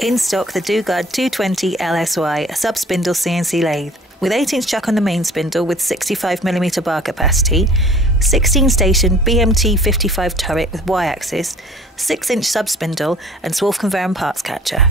In stock, the Dugard 220LSY sub-spindle CNC lathe with 8-inch chuck on the main spindle with 65mm bar capacity, 16-station BMT 55 turret with Y-axis, 6-inch sub-spindle and Swolf conveyor and parts catcher.